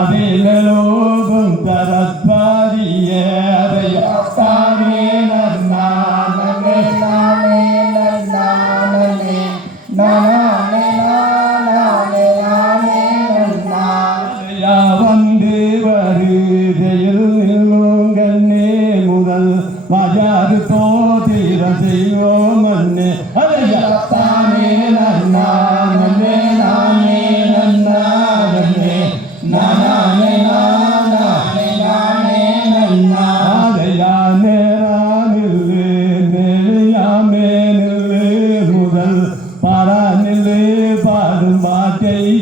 அகிலோகம் தரத்வாரிய தானே நன்னானே நானே நானே நானே நானே நானே நன்னா வந்து வருதையில் நில்லுங்கண்ணே முதல் மஜாறு தோதிர செய்வோம் மண்ணே அதையா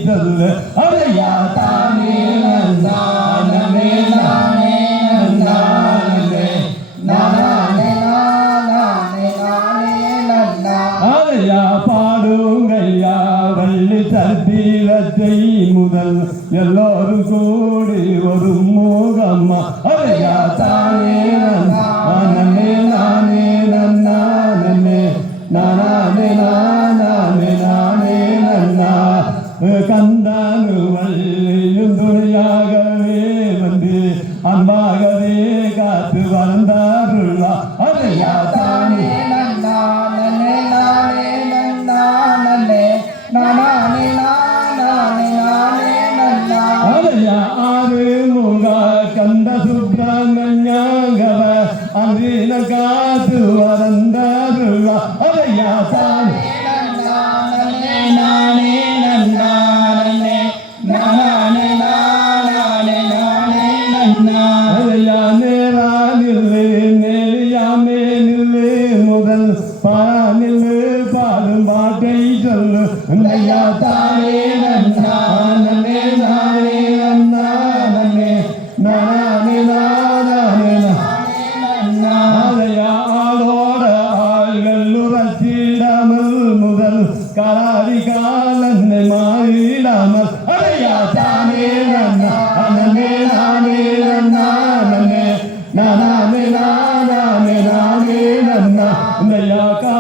பாட்டை சொல்லு தானே நன்னானே நானே நன்னானே நானே நானே நானே நன்னா அதையா பாடுங்கய்யா வள்ளி முதல் எல்லோரும் கூடி ஒரு மூகம்மா அதையா தானே வந்து அன்பாகவே காத்து வளர்ந்தாருள்ளா அதையா தானே. ஆறு முக கந்த சுப்பிரமணியங்கவ அந்தின காத்து வரந்தாருள்ளா அதையா தானே. நானே பாடும் பாட்டை சொல்லு ஐயா தானே நன்னானே நானே நன்னானே நானே நானே நன்னா அதையா ஆளோட ஆள்கள் உரசிடாமல் முதல் கராரி காலன்னை மாறிடாமல் அதையா தானே நன்னா அனமே நானே நன்னானே நானே நானே நானே நன்னா இந்தையா காலிலே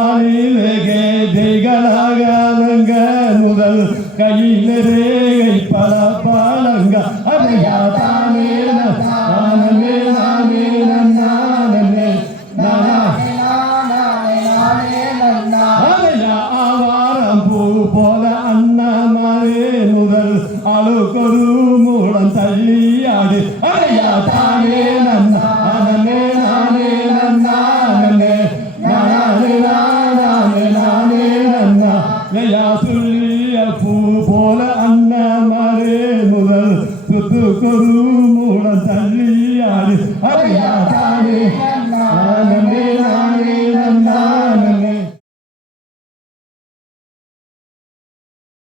கையில் ரேகை பல பாலங்க அதையா தானே நானே நானே நன்னானே நானே நன்னா அதையா ஆவாரம் பூ போல அண்ணாமலே முதல் அழுக்கொரு மூடம் தள்ளியாடு அதையா தானே